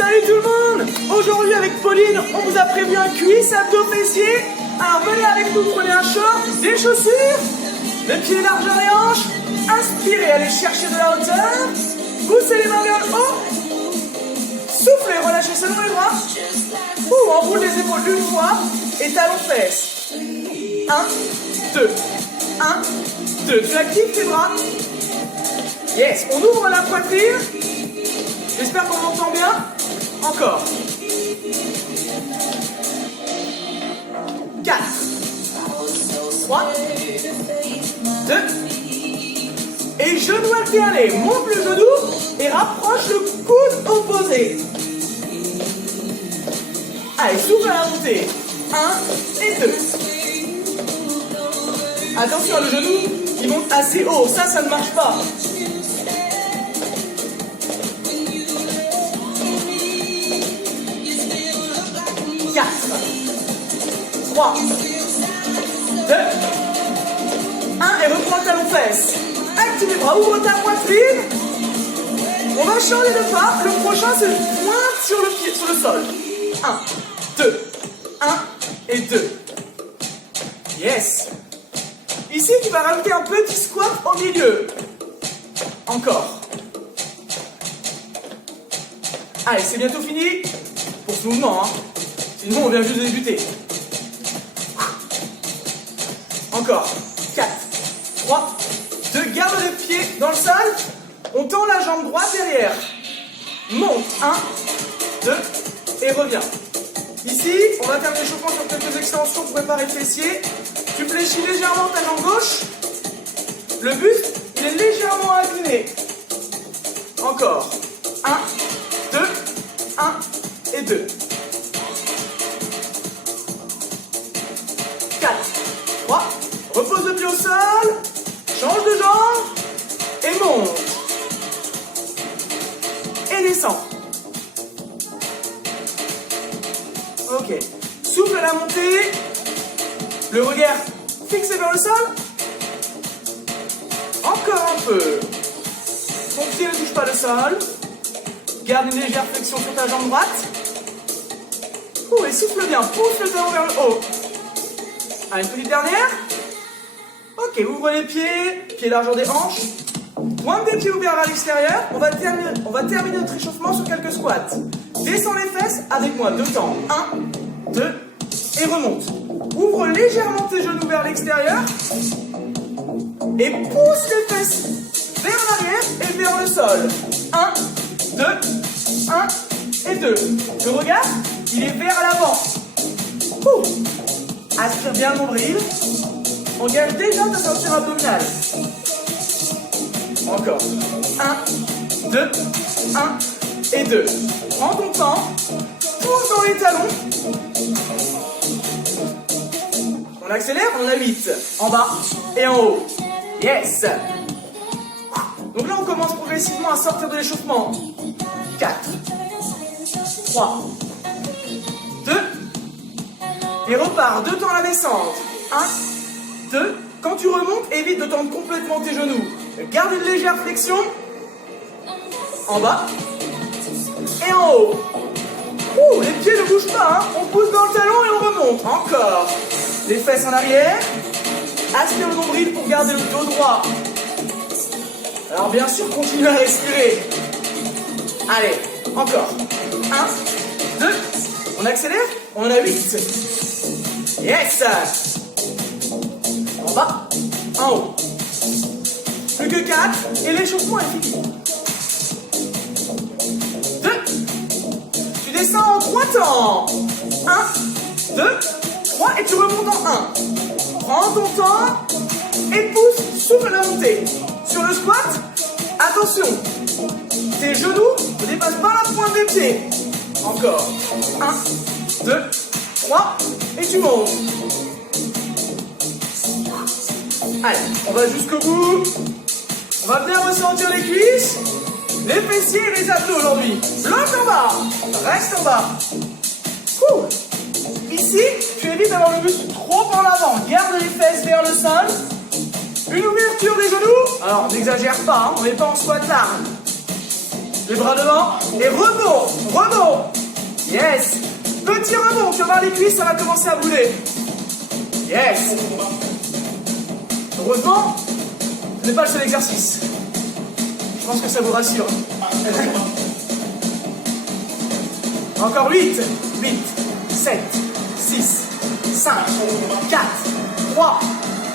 Salut tout le monde! Aujourd'hui avec Pauline, on vous a prévu un cuisse abdos fessiers. Alors venez avec nous, prenez un short, des chaussures, les pieds largeur les hanches, inspirez, allez chercher de la hauteur, poussez les mains vers le haut, soufflez, relâchez seulement les bras, enroule les épaules une fois et talons fesses. 1, 2, 1, 2, tu actives tes bras. Yes, on ouvre la poitrine. J'espère qu'on m'entend bien. Encore. 4, 3, 2, et genou alternés. Monte le genou et rapproche le coude opposé. Allez, souffle à la montée. 1 et 2. Attention à le genou qui monte assez haut. Ça ne marche pas. 4, 3, 2, 1 et reprends le talon fesse. Active les bras, ouvre ta poitrine. On va changer de pas. Le prochain c'est pointe sur le pied, sur le sol. 1, 2, 1 et 2. Yes. Ici tu vas rajouter un petit squat au milieu. Encore. Allez, c'est bientôt fini pour ce mouvement, hein. Sinon, on vient juste de débuter. Encore. 4, 3, 2. Garde le pied dans le sol. On tend la jambe droite derrière. Monte. 1, 2 et reviens. Ici, on va terminer l'échauffement sur quelques extensions pour préparer le fessier. Tu fléchis légèrement ta jambe gauche. Le buste, il est légèrement incliné. Encore. 1, 2, 1 et 2. 4, 3, repose le pied au sol, change de jambe, et monte. Et descend. Ok. Souffle à la montée, le regard fixé vers le sol. Encore un peu. Ton pied ne touche pas le sol. Garde une légère flexion sur ta jambe droite. Et souffle bien, pousse le talon vers le haut. Allez, une petite dernière. Ok, ouvre les pieds, pieds largeur des hanches. Pointe des pieds ouverts vers l'extérieur. On va terminer notre échauffement sur quelques squats. Descends les fesses avec moi, 2 temps. 1, 2 et remonte. Ouvre légèrement tes genoux vers l'extérieur. Et pousse les fesses vers l'arrière et vers le sol. 1, 2, 1 et 2. Le regard, il est vers l'avant. Aspire bien le nombril. Engage déjà ta ceinture abdominale. Encore. 1, 2, 1 et 2. Prends ton temps. Pousse dans les talons. On accélère, on a 8. En bas et en haut. Yes. Donc là, on commence progressivement à sortir de l'échauffement. 4, 3, 2, et repars. 2 temps à la descente. 1, 2. Quand tu remontes, évite de tendre complètement tes genoux. Garde une légère flexion. En bas et en haut. Les pieds ne bougent pas, hein. On pousse dans le talon et on remonte. Encore. Les fesses en arrière. Aspire le nombril pour garder le dos droit. Alors bien sûr, continue à respirer. Allez, encore. 1, 2. On accélère. On en a 8. Yes. En bas, en haut. Plus que 4 et l'échauffement est fini. 2. Tu descends en 3 temps. 1, 2, 3 et tu remontes en 1. Prends ton temps et pousse, souffle la montée. Sur le squat, attention, tes genoux ne dépassent pas la pointe des pieds. Encore. 1, 2, 3 et tu montes. Allez, on va jusqu'au bout. On va bien ressentir les cuisses, les fessiers et les abdos aujourd'hui. Bloque en bas, reste en bas. Ici, tu évites d'avoir le buste trop en avant. Garde les fesses vers le sol. Une ouverture des genoux. Alors, n'exagère pas, hein, on n'est pas en squat large. Les bras devant. Et rebond. Rebond. Yes. Petit rebond. Tu vas voir les cuisses, ça va commencer à bouger. Yes. Heureusement, ce n'est pas le seul exercice. Je pense que ça vous rassure. Encore 8. 8, 7, 6, 5, 4, 3,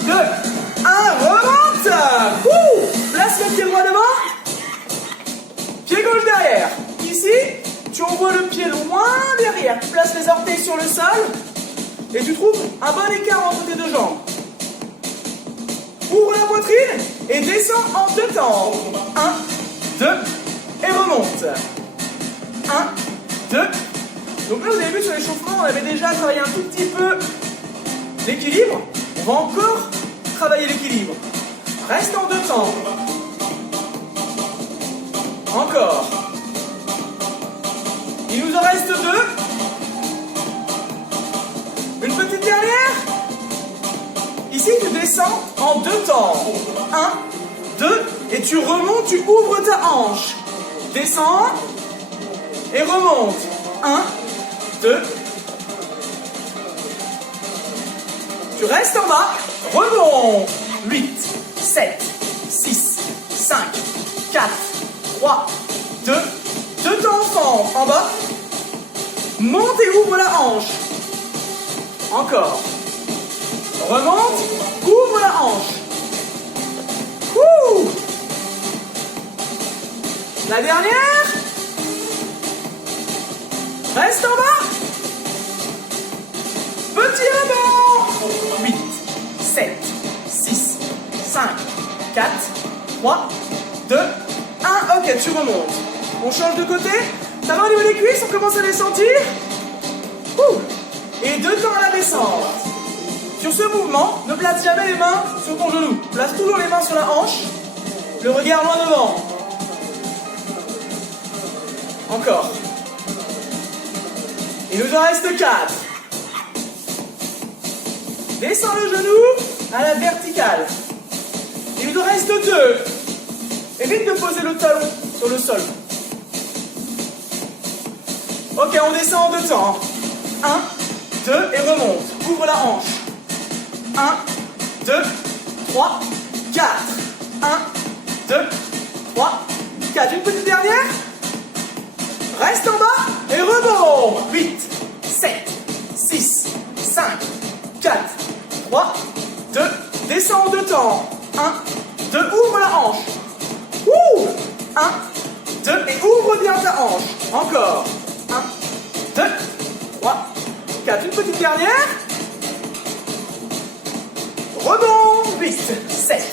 2, 1. Remonte. Place le pied droit devant. Pied gauche derrière. Ici, tu envoies le pied loin derrière. Tu places les orteils sur le sol. Et tu trouves un bon écart entre tes deux jambes. Ouvre la poitrine et descends en 2 temps. 1, 2 et remonte. 1, 2. Donc là, vous avez vu sur l'échauffement, on avait déjà travaillé un tout petit peu l'équilibre. On va encore travailler l'équilibre. Reste en 2 temps. Encore. Il nous en reste 2. Une petite dernière. Ici, tu descends en 2 temps. 1, 2, et tu remontes, tu ouvres ta hanche. Descends et remonte. 1, 2. Tu restes en bas. Rebond. 8, 7, 6, 5, 4, 3, 2. 2 temps enfant. En bas. Monte et ouvre la hanche. Encore. Remonte, ouvre la hanche. Ouh. La dernière. Reste en bas. Petit rebond. 8, 7, 6, 5, 4, 3, 2, 1. Ok, tu remontes. On change de côté. Ça va au niveau des cuisses, on commence à les sentir. Ouh. Et 2 temps à la descente. Sur ce mouvement, ne place jamais les mains sur ton genou. Place toujours les mains sur la hanche. Le regard loin devant. Encore. Il nous en reste 4. Descends le genou à la verticale. Il nous en reste 2. Évite de poser le talon sur le sol. Ok, on descend en 2 temps. 1, 2 et remonte. Ouvre la hanche. 1, 2, 3, 4. 1, 2, 3, 4. Une petite dernière. Reste en bas et rebond. 8, 7, 6, 5, 4, 3, 2. Descends en 2 temps. 1, 2, ouvre la hanche. Ouh. 1, 2 et ouvre bien ta hanche. Encore. 1, 2, 3, 4. Une petite dernière. Rebond. 8, 7,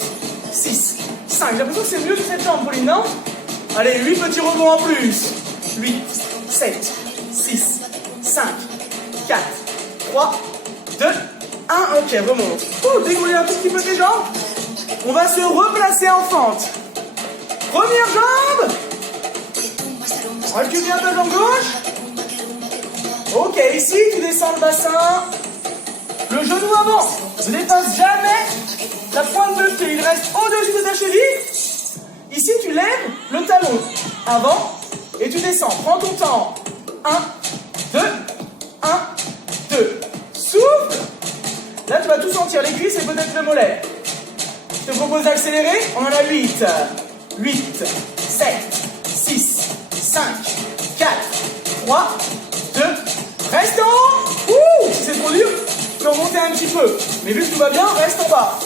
6, 5. J'ai l'impression que c'est mieux sur cette jambe, Pauline, non? Allez, 8 petits rebonds en plus. 8, 7, 6, 5, 4, 3, 2, 1. Ok, remonte. Dégoulez un tout petit peu tes jambes. On va se replacer en fente. Première jambe. Recule bien ta jambe gauche. Ok, ici, tu descends le bassin. Le genou avant. Ne dépasse jamais la pointe de pied. Il reste au-dessus de ta cheville. Ici, tu lèves le talon avant et tu descends. Prends ton temps. 1, 2, 1, 2. Souffle. Là, tu vas tout sentir. Les cuisses et peut-être le mollet. Je te propose d'accélérer. On en a 8. 8, 7, 6, 5, 4, 3, 2. Reste en haut. Ouh, si c'est trop dur, tu peux remonter un petit peu. Mais vu que tout va bien, reste en bas.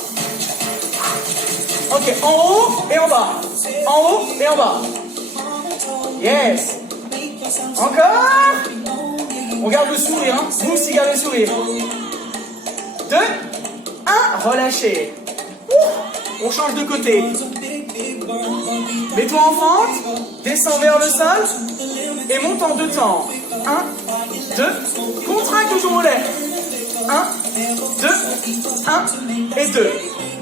Ok, en haut et en bas. En haut et en bas. Yes. Encore. On garde le sourire, hein. Vous aussi, gardez le sourire. 2, 1, relâchez. On change de côté. Mets-toi en fente, descends vers le sol et monte en 2 temps. 1, 2, contracte ton mollet. 1, 2, 1 et 2.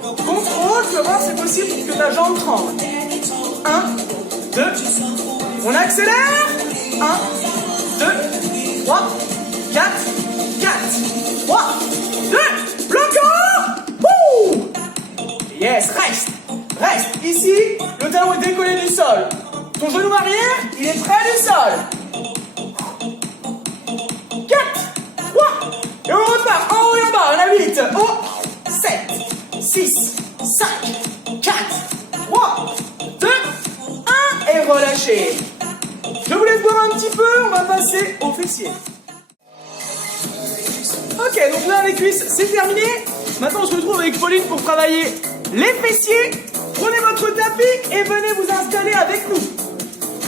Contrôle, tu vas voir, c'est possible que ta jambe tremble. 1, 2, on accélère. 1, 2, 3, 4, 4, 3, 2, bloquant. Yes, reste. Reste. Ici, le talon est décollé du sol. Ton genou arrière, il est près du sol. 4, 3, et on repart. En haut et en bas, on a 8. Oh, 7, 6, 5, 4, 3, 2, 1, et relâchez. Je vous laisse boire un petit peu, on va passer aux fessiers. Ok, donc là, les cuisses, c'est terminé. Maintenant, on se retrouve avec Pauline pour travailler les fessiers. Prenez votre tapis et venez vous installer avec nous.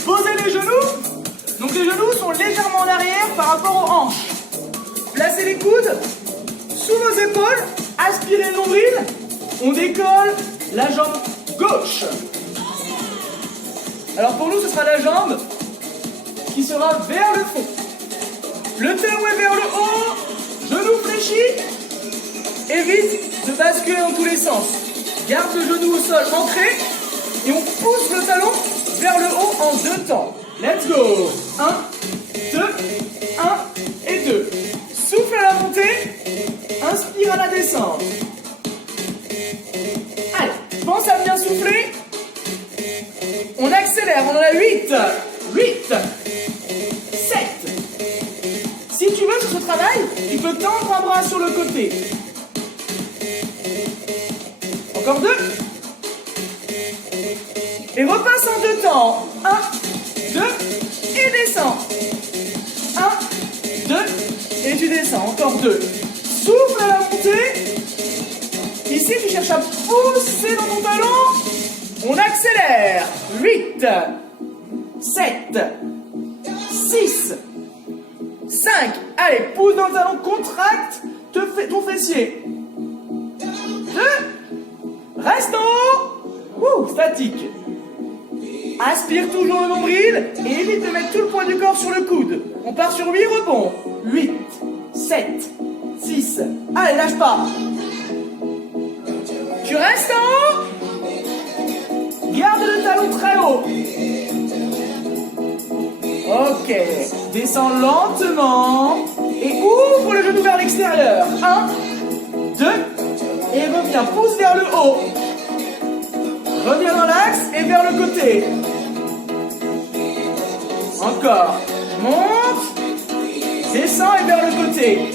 Posez les genoux. Donc les genoux sont légèrement en arrière par rapport aux hanches. Placez les coudes sous vos épaules. Aspirez le nombril. On décolle la jambe gauche. Alors pour nous, ce sera la jambe qui sera vers le fond. Le talon est vers le haut. Genou fléchi. Évite de basculer dans tous les sens. Garde le genou au sol ancré et on pousse le talon vers le haut en 2 temps. Let's go. 1, 2, 1 et 2. Souffle à la montée. Inspire à la descente. Allez, pense à bien souffler. On accélère, on en a 8, 8, 7. Si tu veux sur ce travail, tu peux tendre un bras sur le côté. Encore 2. Et repasse en 2 temps. 1, 2, et descends. 1, 2, et tu descends. Encore 2. Souffle à la montée. Ici, tu cherches à pousser dans ton talon. On accélère. 8, 7, 6, 5. Allez, pousse dans le talon, contracte ton fessier. 2. Reste en haut. Statique. Aspire toujours le nombril et évite de mettre tout le poids du corps sur le coude. On part sur 8 rebonds. 8, 7, 6. Allez, lâche pas. Tu restes en haut. Garde le talon très haut. Ok. Descends lentement et ouvre le genou vers l'extérieur. 1, 2, et reviens. Pousse vers le haut. Reviens dans l'axe et vers le côté. Encore. Monte. Descends et vers le côté.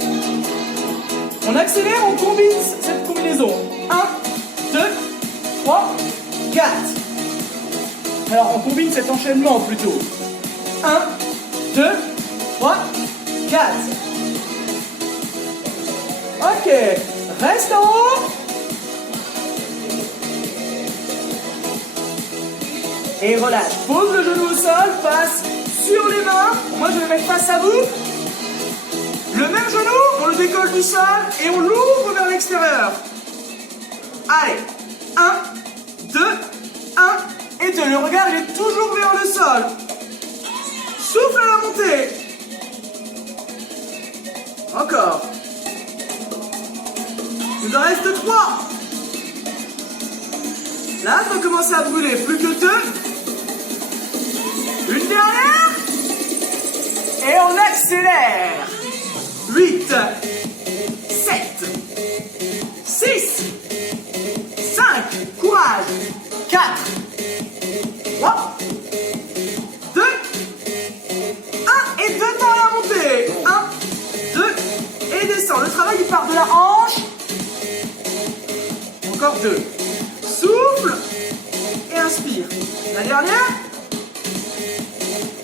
On accélère, on combine cette combinaison. 1, 2, 3, 4. Alors on combine cet enchaînement plutôt. 1, 2, 3, 4. Ok. Reste en haut. Et relâche. Pose le genou au sol, passe sur les mains. Moi, je vais mettre face à vous. Le même genou, on le décolle du sol et on l'ouvre vers l'extérieur. Allez. 1, 2, 1 et 2. Le regard, il est toujours vers le sol. Souffle à la montée. Encore. Il en reste 3. Là, ça commence à brûler. Plus que 2. Une dernière. Et on accélère. 8, 7, 6, 5, courage. 4, 3, 2, 1 et 2 temps à la montée. 1, 2 et descend. Le travail il part de la hanche. Encore 2. Souffle et inspire. La dernière.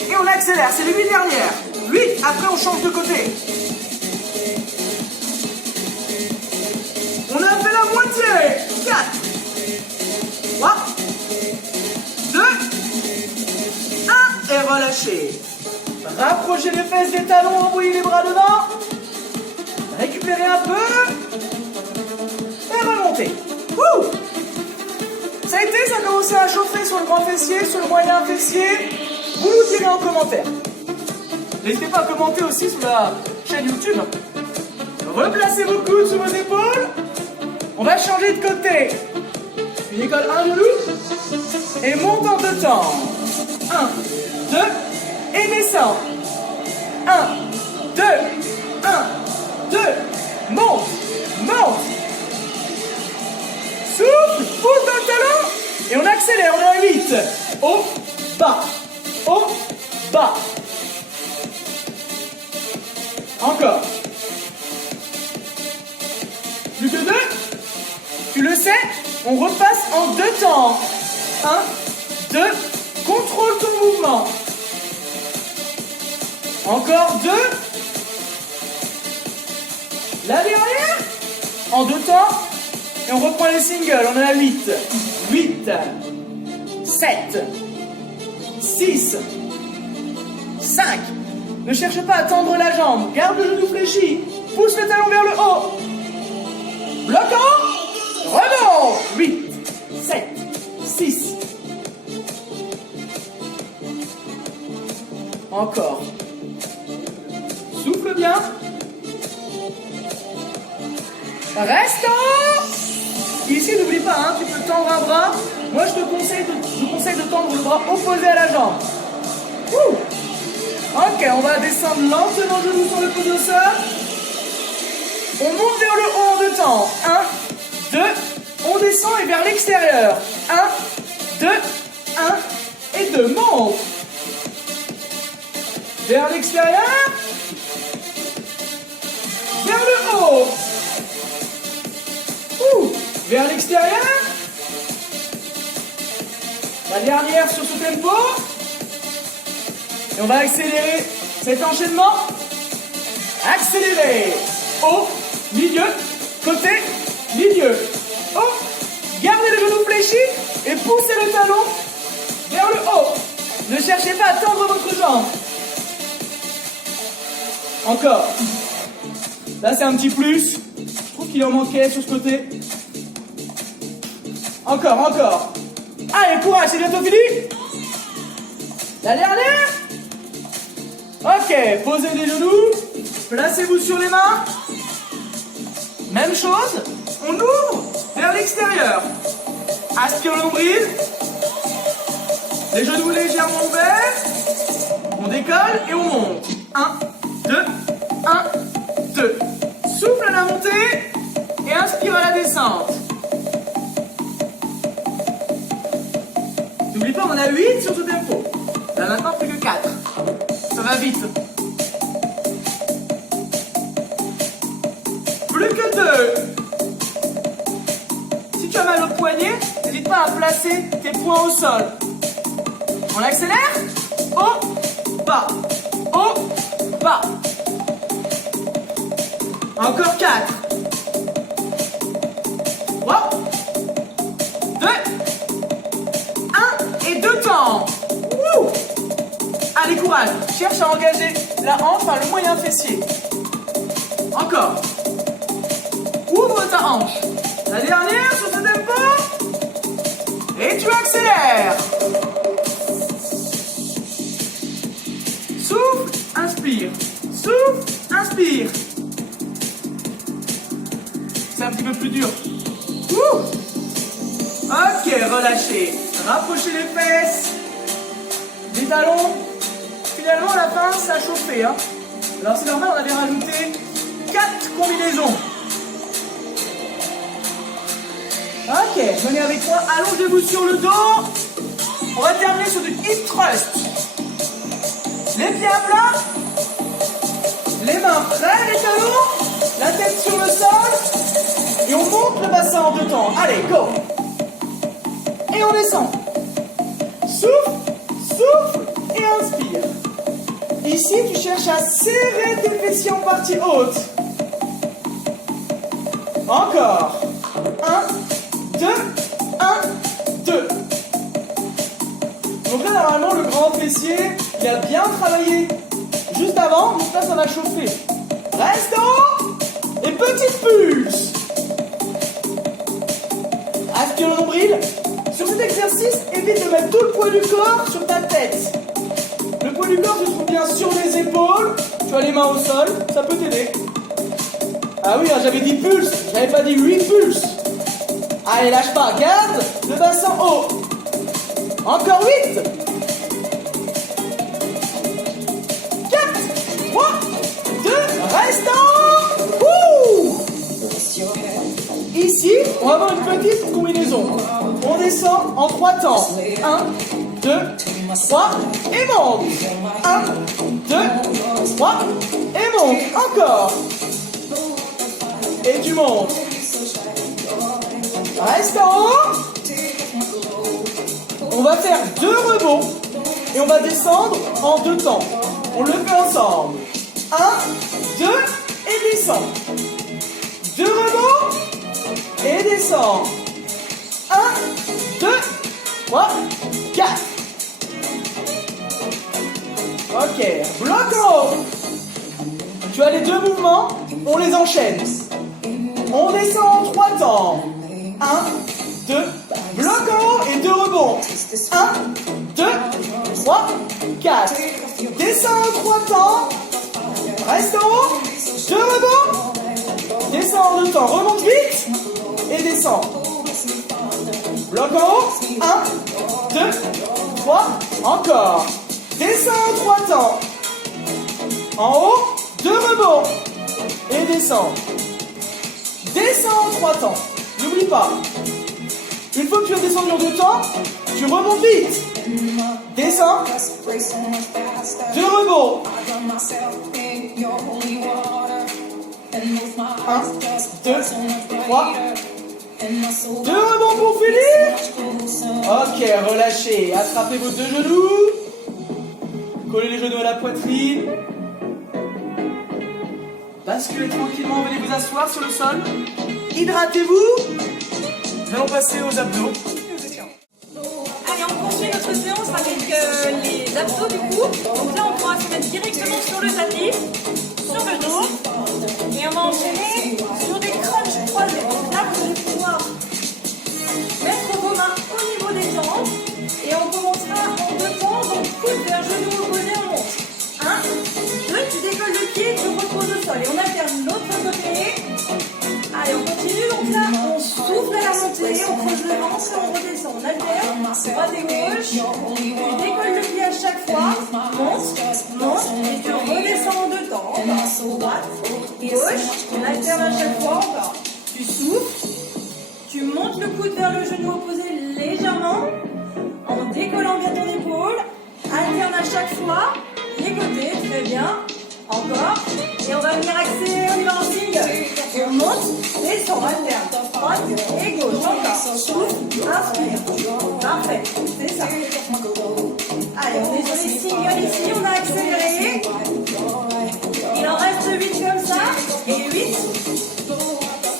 Et on accélère, c'est les 8 dernières. 8, après on change de côté. On a fait la moitié. 4, 3, 2, 1 et relâchez. Rapprochez les fesses des talons, envoyez les bras devant. Récupérez un peu. Et remontez. Ouh! Ça a été, ça commençait à chauffer sur le grand fessier, sur le moyen fessier. Vous nous direz en commentaire. N'hésitez pas à commenter aussi sur la chaîne YouTube. Replacez vos coudes sous vos épaules. On va changer de côté. Une école, un genou. Et monte en 2 temps. 1, 2, et descend. 1, 2, 1, 2, monte, monte. Souffle, pousse dans le talon. Et on accélère, on est à 8. Haut, bas. bas. Encore. Plus que 2. Tu le sais, on repasse en 2 temps. 1, 2, contrôle ton mouvement. Encore 2. La dernière. En 2 temps. Et on reprend les singles. On en a 8. 8, 7, 6, 5. Ne cherche pas à tendre la jambe. Garde le genou fléchi. Pousse le talon vers le haut. Bloquant. Remonte. 8, 7, 6. Encore. Souffle bien. Reste en haut. Ici, n'oublie pas, hein, tu peux tendre un bras. Moi, je te conseille de tendre le bras opposé à la jambe. Ouh. Ok, on va descendre lentement le genou sur le pouce au sol. On monte vers le haut en 2 temps. 1, 2, on descend et vers l'extérieur. 1, 2, 1 et 2. Monte. Vers l'extérieur. Vers le haut. Ouh. Vers l'extérieur. La dernière sur ce tempo. Et on va accélérer cet enchaînement. Accélérer. Haut, milieu, côté, milieu. Haut. Gardez le genou fléchi et poussez le talon vers le haut. Ne cherchez pas à tendre votre jambe. Encore. Là, c'est un petit plus. Je trouve qu'il en manquait sur ce côté. Encore, encore. Allez, courage, c'est bientôt fini. La dernière. Ok, posez les genoux. Placez-vous sur les mains. Même chose. On ouvre vers l'extérieur. Aspire le nombril. Les genoux légèrement ouverts. On décolle et on monte. 1, 2, 1, 2. Souffle à la montée et inspire à la descente. N'oublie pas, on en a 8 sur ce tempo. Là maintenant, plus que 4. Ça va vite. Plus que 2. Si tu as mal au poignet, n'hésite pas à placer tes poings au sol. On accélère. Haut, bas. Haut, bas. Encore 4. 3, 2, 1 et 2 temps. Wouh. Allez, courage. Cherche à engager la hanche par le moyen fessier. Encore. Ouvre ta hanche. La dernière sur ce tempo. Et tu accélères. Souffle, inspire. Souffle, inspire. C'est un petit peu plus dur. Ouh. Ok, relâchez. Rapprochez les fesses. Les talons. Finalement, à la fin, ça a chauffé. Hein. Alors, c'est normal, on avait rajouté 4 combinaisons. Ok, venez avec moi. Allongez-vous sur le dos. On va terminer sur du hip thrust. Les pieds à plat. Les mains près les talons. La tête sur le sol. Et on monte le bassin en 2 temps. Allez, go. Et on descend. Souffle, souffle et inspire. Ici, tu cherches à serrer tes fessiers en partie haute. Encore. 1, 2, 1, 2. Donc là, normalement, le grand fessier, il a bien travaillé juste avant. Donc là, ça va chauffer. Reste en haut. Et petite pulse. Aspire le nombril. Sur cet exercice, évite de mettre tout le poids du corps sur ta tête. Le poids du corps se trouve bien sur les épaules. Tu as les mains au sol, ça peut t'aider. Ah oui, hein, j'avais dit pulse, j'avais pas dit 8 pulses. Allez, lâche pas, garde le bassin haut. Encore 8. 4, 3, 2, reste en haut. Ici, on va avoir une petite combinaison. On descend en 3 temps. 1, 2, 3, et monte. 1, 2, 3, et monte. Encore. Et tu montes. Reste en haut. On va faire 2 rebonds. Et on va descendre en 2 temps. On le fait ensemble. 1, 2, et descend. 2 rebonds. Et descend. 1, 2, 3, 4. Ok, bloc en haut. Tu as les 2 mouvements, on les enchaîne. On descend en 3 temps. 1, 2, bloc en haut et 2 rebonds. 1, 2, 3, 4. Descends en 3 temps. Reste en haut. 2 rebonds. Descends en 2 temps. Remonte vite. Et descends. Bloc en haut. 1, 2, 3. Encore. Descends en 3 temps. En haut. 2 rebonds. Et descends. Descends en 3 temps. N'oublie pas. Une fois que tu as descendu en 2 temps, tu remontes vite. Descends. 2 rebonds. 1, 2, 3. 2 rebonds pour finir. Ok, relâchez. Attrapez vos 2 genoux. Collez les genoux à la poitrine. Basculez tranquillement, venez vous asseoir sur le sol. Hydratez-vous. Nous allons passer aux abdos. Allez, on poursuit notre séance avec les abdos du coup. Donc là, on pourra se mettre directement sur le tapis, sur le dos. Et on va enchaîner sur des crunchs croisés. Donc là, vous allez pouvoir mettre vos mains au niveau des jambes. Et on commencera en 2 temps. Donc coude vers genou opposé, on monte. 1, 2, tu décolles le pied, tu reposes au sol. Et on alterne l'autre côté. Allez, on continue. Donc là, on souffle à la montée, on creuse le ventre et on redescend. On alterne, droite et gauche. Tu décolles le pied à chaque fois. Monte, et tu redescends en 2 temps. Droite, gauche. On alterne à chaque fois encore. Tu souffles. Tu montes le coude vers le genou opposé légèrement. En décollant bien ton épaule. Alterne à chaque fois. Les côtés, très bien. Encore. Et on va venir accélérer, on y va en single. On monte, descend, alterne. Droite et gauche. Encore. Souffle, inspire. Parfait. C'est ça. Allez, on est sur les singles ici. On a accéléré. Il en reste 8 comme ça. Et 8.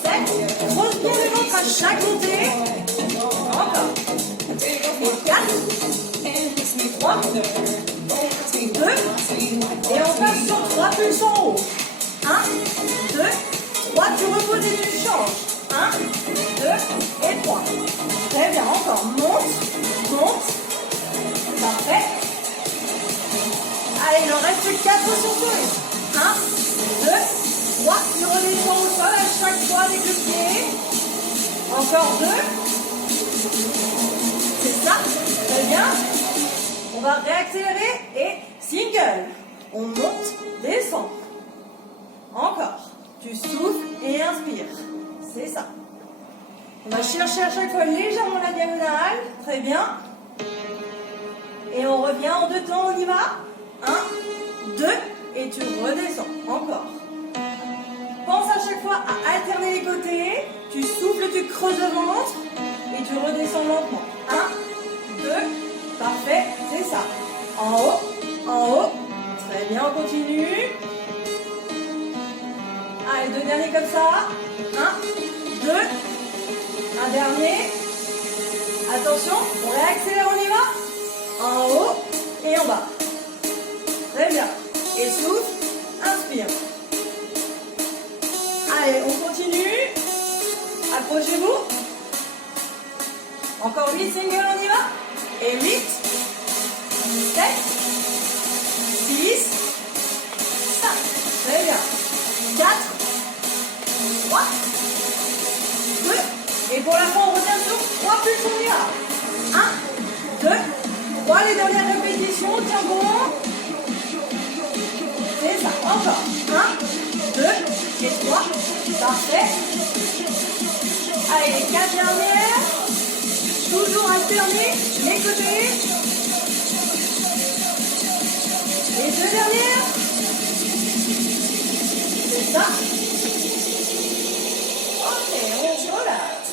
7. Grosse bien le ventre à chaque montée. Encore. Et 4. 3. 2. Et on passe sur 3 pulses en haut. 1, 2, 3. Tu reposes et tu changes. 1, 2 et 3. Très bien, encore. Monte. Parfait. Allez, il en reste 4 sur ce. 1, 2, 3. Tu redescends au sol à chaque fois avec le pied. Encore 2. C'est ça. Très bien. On va réaccélérer et single. On monte, descend. Encore. Tu souffles et inspires. C'est ça. On va chercher à chaque fois légèrement la diagonale. Très bien. Et on revient en 2 temps, on y va. 1, 2, et tu redescends. Encore. Pense à chaque fois à alterner les côtés. Tu souffles, tu creuses le ventre. Et tu redescends lentement. 1, 2, parfait, c'est ça. En haut. Très bien, on continue. Allez, 2 derniers comme ça. 1, 2. Un dernier. Attention, on réaccélère, on y va. En haut et en bas. Très bien. Et souffle, inspire. Allez, on continue. Accrochez-vous. Encore 8 singles, on y va. Et 8, 7, 6, 5. Très bien. 4, 3, 2. Et pour la fin, on revient sur 3 pulses, on y va. 1, 2, 3. Les dernières répétitions, tiens bon. C'est ça. Encore. 1, 2 et 3. Parfait. Allez, les 4 dernières. Toujours alterner les côtés. Les deux dernières. C'est ça. Ok, on relâche.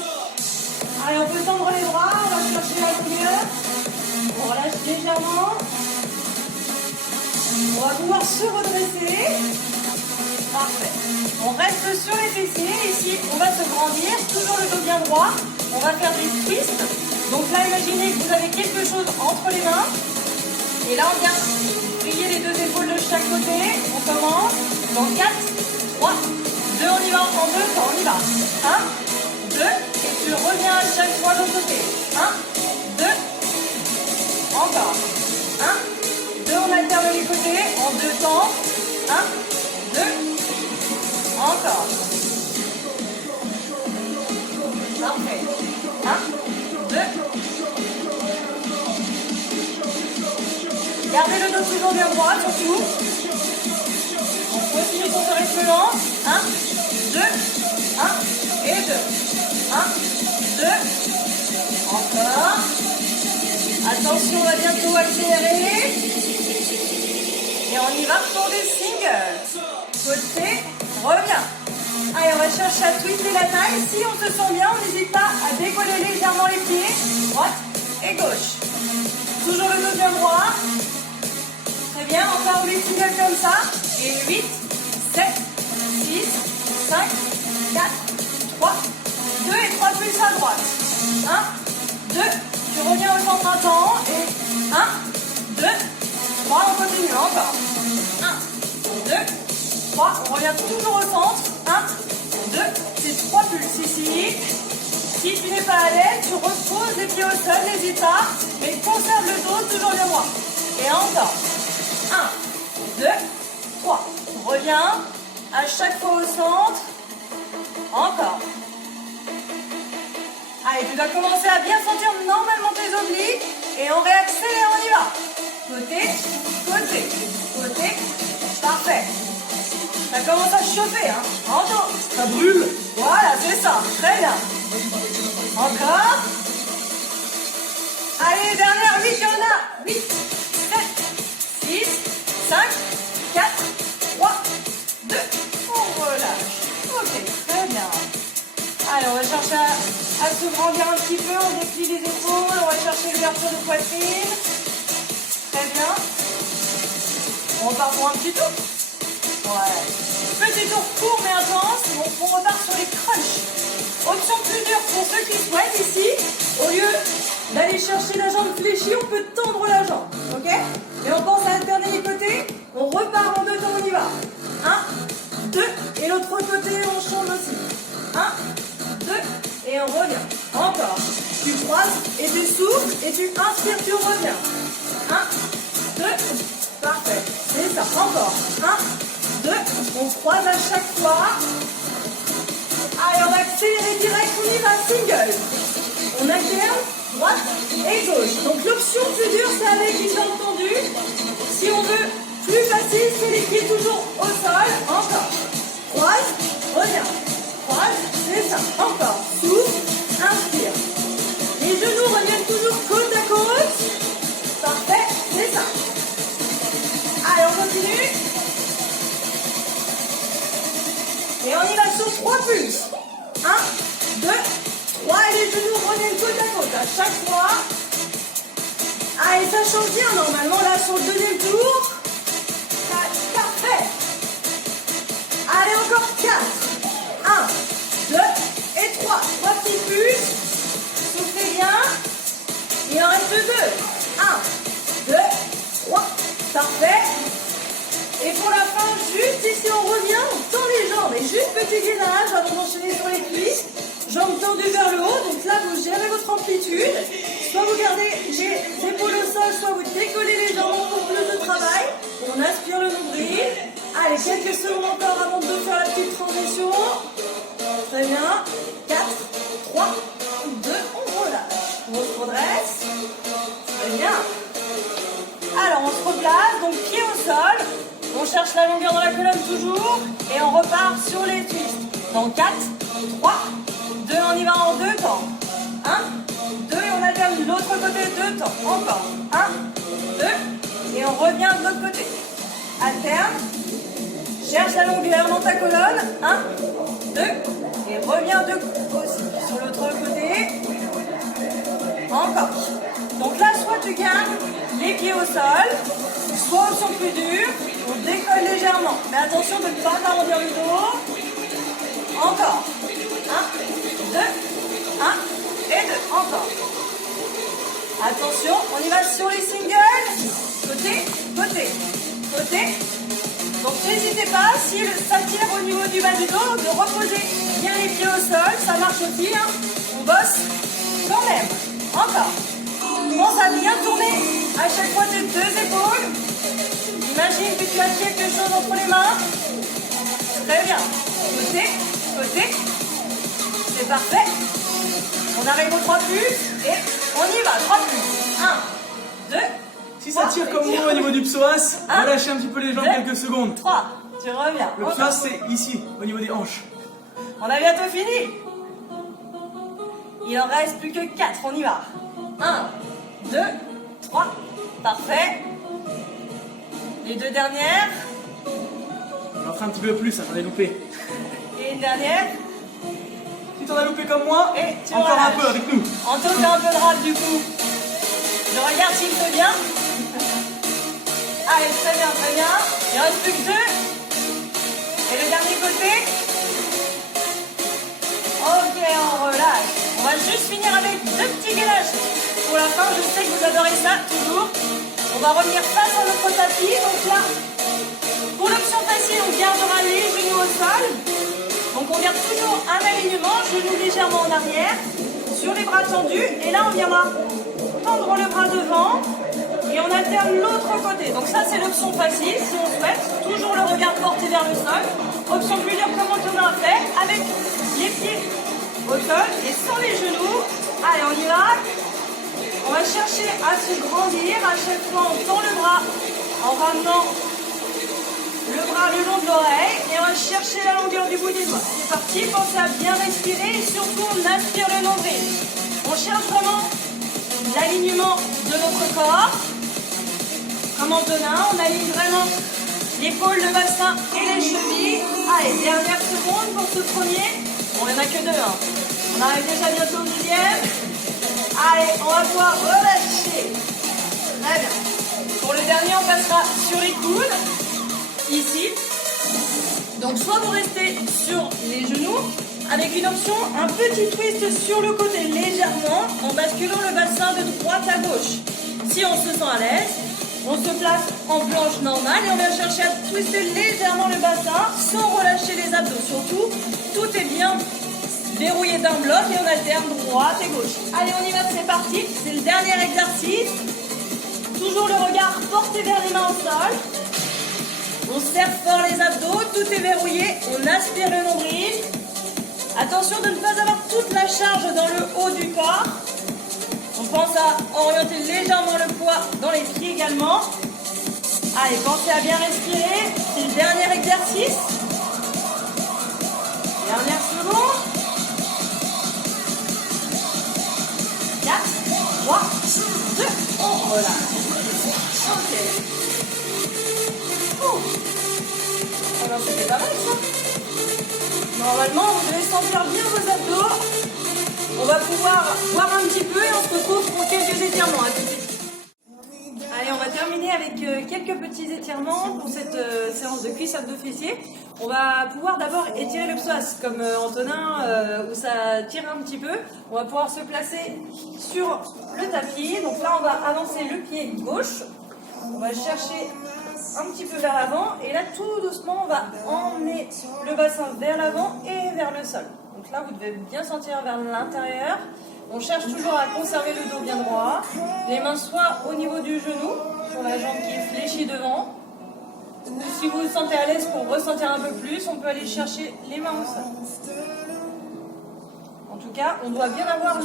Allez, on peut tendre les bras, on va chercher la longueur. On relâche légèrement. On va pouvoir se redresser. Parfait. On reste sur les fessiers. Ici, on va se grandir. Toujours le dos bien droit. On va faire des twists. Donc là, imaginez que vous avez quelque chose entre les mains. Et là, on vient plier les deux épaules de chaque côté. On commence. Dans 4, 3, 2, on y va. En 2 temps, on y va. 1, 2. Et tu reviens à chaque fois de l'autre côté. 1, 2. Encore. 1, 2. On alterne les côtés. En 2 temps. 1, 2. Encore. Parfait. 1, 2. Gardez le dos toujours bien droit, surtout. On continue sur ce rythme lent. 1, 2, 1 et 2. 1, 2. Encore. Attention, on va bientôt accélérer. Et on y va pour des singles. Côté, reviens. Allez, on va chercher à twister la taille. Si on se sent bien, on n'hésite pas à décoller légèrement les pieds. Droite et gauche. Toujours le dos bien droit. Très bien, encore 8 singles comme ça. Et 8, 7, 6, 5, 4, 3, 2 et 3 plus à droite. 1, 2, tu reviens au centre un temps. Et 1, 2, 3, on continue encore. 1, 2, 3, on revient toujours au centre. 1, 2, c'est 3 pulses ici. Si tu n'es pas à l'aise, tu reposes les pieds au sol, n'hésite pas. Mais conserve le dos, toujours bien droit. Et encore. 1, 2, 3. On revient à chaque fois au centre. Encore. Allez, tu dois commencer à bien sentir normalement tes obliques. Et on réaccélère, on y va. Côté, côté, côté. Parfait. Ça commence à chauffer, hein. Encore. Ça brûle. Voilà, c'est ça. Très bien. Encore. Allez, dernière, 8, il y en a. 8, 7, 6, 5, 4, 3, 2. On relâche. Ok, très bien. Allez, on va chercher à se grandir un petit peu. On déplie les épaules. On va chercher l'ouverture de poitrine. Très bien. On repart pour un petit tour. Ouais. Petit tour court mais intense. Donc on repart sur les crunchs. Option plus dure pour ceux qui souhaitent ici. Au lieu d'aller chercher la jambe fléchie, on peut tendre la jambe. Ok? Et on pense à alterner les côtés. On repart en 2 temps, on y va. 1, 2. Et l'autre côté, on change aussi. 1, 2. Et on revient. Encore. Tu croises et tu souffles. Et tu inspires, tu reviens. 1, 2. Parfait. C'est ça. Encore. 1, 2. On croise à chaque fois. Allez, on va accélérer direct. On y va. Single. On alterne droite et gauche. Donc l'option plus dure, c'est avec une jambe tendue. Si on veut plus facile, c'est les pieds toujours au sol. Encore. Croise, reviens. Croise, c'est ça. Encore. Souffle, inspire. Les genoux reviennent toujours côte à côte. Parfait, c'est ça. Allez, on continue. Et on y va sur 3 pulses. 1, 2, 3. Et les genoux reviennent côte à côte à chaque fois. Allez, ça change bien normalement là sur le deuxième tour. 4, parfait. Allez, encore 4. 1, 2 et 3. 3 petits pulses. Soufflez bien. Il en reste 2. 1, 2, 3. Parfait. Et pour la fin, juste ici, on revient, on tend les jambes. Et juste petit gainage avant d'enchaîner sur les cuisses. Jambes tendues vers le haut. Donc là, vous gérez votre amplitude. Soit vous gardez les épaules au sol, soit vous décollez les jambes pour plus de travail. On aspire le nombril. Allez, quelques secondes encore avant de faire la petite transition. Très bien. 4, 3, 2, on relâche. On se redresse. Très bien. Alors, on se replace. Donc, pied au sol. On cherche la longueur dans la colonne toujours. Et on repart sur les twists. Dans 4, 3, 2, on y va en 2 temps. 1, 2, et on alterne de l'autre côté 2 temps. Encore. 1, 2, et on revient de l'autre côté. alterne. Cherche la longueur dans ta colonne. 1, 2, et reviens aussi sur l'autre côté. Encore. Donc là, soit tu gardes les pieds au sol, soit option plus dure, on décolle légèrement. Mais attention de ne pas arrondir le dos. Encore. 1, 2, 1 et 2. Encore. Attention, on y va sur les singles. Côté, côté, côté. Donc n'hésitez pas, si ça tire au niveau du bas du dos, de reposer bien les pieds au sol. Ça marche aussi, hein. On bosse quand même. Encore. Pense à bien tourner à chaque fois tes deux épaules. Imagine que tu as quelque chose entre les mains. Très bien. Côté, côté. C'est parfait. On arrive aux 3 plus et on y va. 3 plus. 1, 2. Si ça tire comme moi au niveau du psoas, relâchez un petit peu les jambes quelques secondes. 3. Tu reviens. Le psoas, c'est ici, au niveau des hanches. On a bientôt fini. Il en reste plus que 4. On y va. 1, 2, 3. Parfait. Les deux dernières. On en fera un petit peu plus, ça j'en ai loupé. Et une dernière. Si t'en as loupé comme moi, Et tu encore relâches. un peu avec nous. Anto fait un peu de rap du coup. Je regarde s'il fait bien. Allez, très bien, très bien. Il reste plus que 2. Et le dernier côté. Ok, on relâche. On va juste finir avec 2 petits gainages. Pour la fin, je sais que vous adorez ça, toujours. On va revenir face à notre tapis. Donc là, pour l'option facile, on gardera les genoux au sol. Donc on garde toujours un alignement, genoux légèrement en arrière, sur les bras tendus. Et là, on viendra tendre le bras devant et on alterne l'autre côté. Donc ça, c'est l'option facile, si on souhaite. Toujours le regard porté vers le sol. Option plus dure, comme on a fait, avec les pieds au sol et sans les genoux. Allez, on y va. On va chercher à se grandir. À chaque fois, on tend le bras en ramenant le bras le long de l'oreille et on va chercher la longueur du bout des doigts. C'est parti, pensez à bien respirer et surtout on aspire le nombril. On cherche vraiment l'alignement de notre corps. Comme Antonin, on aligne vraiment l'épaule, le bassin et les chevilles. Allez, dernière seconde pour ce premier. Bon, il n'y en a que 2. Hein. On arrive déjà bientôt au deuxième. Allez, on va pouvoir relâcher. Très bien. Pour le dernier, on passera sur les coudes. Ici. Donc soit vous restez sur les genoux avec une option, un petit twist sur le côté légèrement en basculant le bassin de droite à gauche. Si on se sent à l'aise, on se place en planche normale et on vient chercher à twister légèrement le bassin sans relâcher les abdos. Surtout, tout est bien verrouillé d'un bloc et on alterne droite et gauche. Allez, on y va, c'est parti. C'est le dernier exercice. Toujours le regard porté vers les mains au sol. On serre fort les abdos, tout est verrouillé, on aspire le nombril. Attention de ne pas avoir toute la charge dans le haut du corps. On pense à orienter légèrement le poids dans les pieds également. Allez, pensez à bien respirer. C'est le dernier exercice. Dernière seconde. 4, 3, 2, on relâche. Ok. Alors c'était pas mal ça. Normalement vous devez sentir bien vos abdos. On va pouvoir voir un petit peu et on se retrouve pour quelques étirements. À tout de suite. Allez, on va terminer avec quelques petits étirements pour cette séance de cuisse abdos fessiers. On va pouvoir d'abord étirer le psoas comme Antonin où ça tire un petit peu. On va pouvoir se placer sur le tapis. Donc là on va avancer le pied gauche. On va chercher un petit peu vers l'avant et là tout doucement on va emmener le bassin vers l'avant et vers le sol. Donc là vous devez bien sentir vers l'intérieur. On cherche toujours à conserver le dos bien droit, les mains soit au niveau du genou, sur la jambe qui est fléchie devant, ou si vous vous sentez à l'aise pour ressentir un peu plus, on peut aller chercher les mains au sol. En tout cas, on doit bien avoir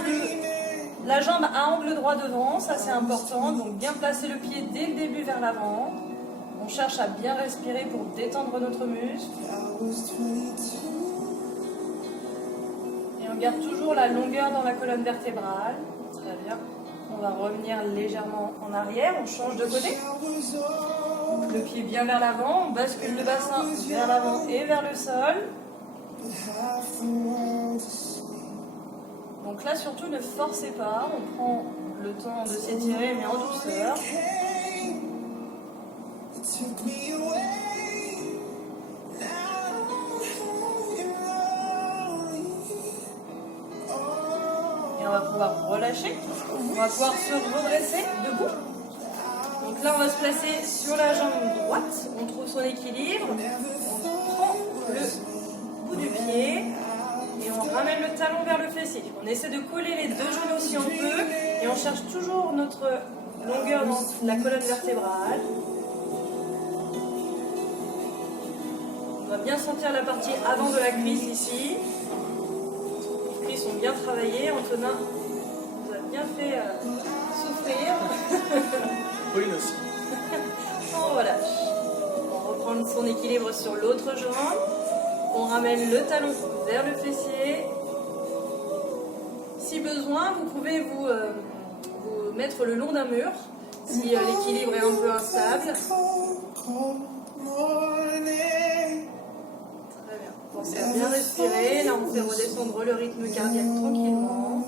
la jambe à angle droit devant, ça c'est important, donc bien placer le pied dès le début vers l'avant. On cherche à bien respirer pour détendre notre muscle. Et on garde toujours la longueur dans la colonne vertébrale. Très bien. On va revenir légèrement en arrière, on change de côté. Le pied bien vers l'avant, on bascule le bassin vers l'avant et vers le sol. Donc là, surtout, ne forcez pas. On prend le temps de s'étirer, mais en douceur. Et on va pouvoir relâcher. On va pouvoir se redresser debout. Donc là, on va se placer sur la jambe droite. On trouve son équilibre. On prend le bout du pied. Et on ramène le talon vers le fessier. On essaie de coller les deux genoux si on peut. Et on cherche toujours notre longueur dans la colonne vertébrale. On va bien sentir la partie avant de la cuisse ici. Les cuisses sont bien travaillées. Antonin nous a bien fait souffrir. Pauline aussi. On relâche. On reprend son équilibre sur l'autre jambe. On ramène le talon vers le fessier. Si besoin, vous pouvez vous mettre le long d'un mur si l'équilibre est un peu instable. Très bien. Pensez à bien respirer. Là, on fait redescendre le rythme cardiaque tranquillement.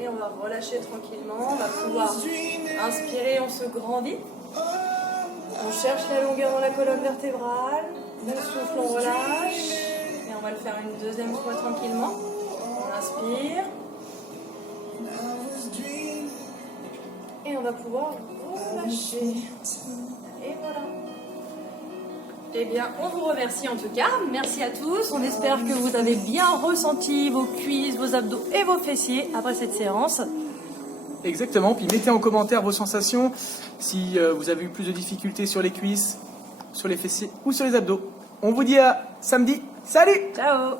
Et on va relâcher tranquillement. On va pouvoir inspirer, on se grandit. On cherche la longueur dans la colonne vertébrale. On souffle, on relâche. Et on va le faire une deuxième fois tranquillement. On inspire. Et on va pouvoir relâcher. Et voilà. Eh bien, on vous remercie en tout cas. Merci à tous. On espère que vous avez bien ressenti vos cuisses, vos abdos et vos fessiers après cette séance. Exactement, puis mettez en commentaire vos sensations, si vous avez eu plus de difficultés sur les cuisses, sur les fessiers ou sur les abdos. On vous dit à samedi, salut! Ciao!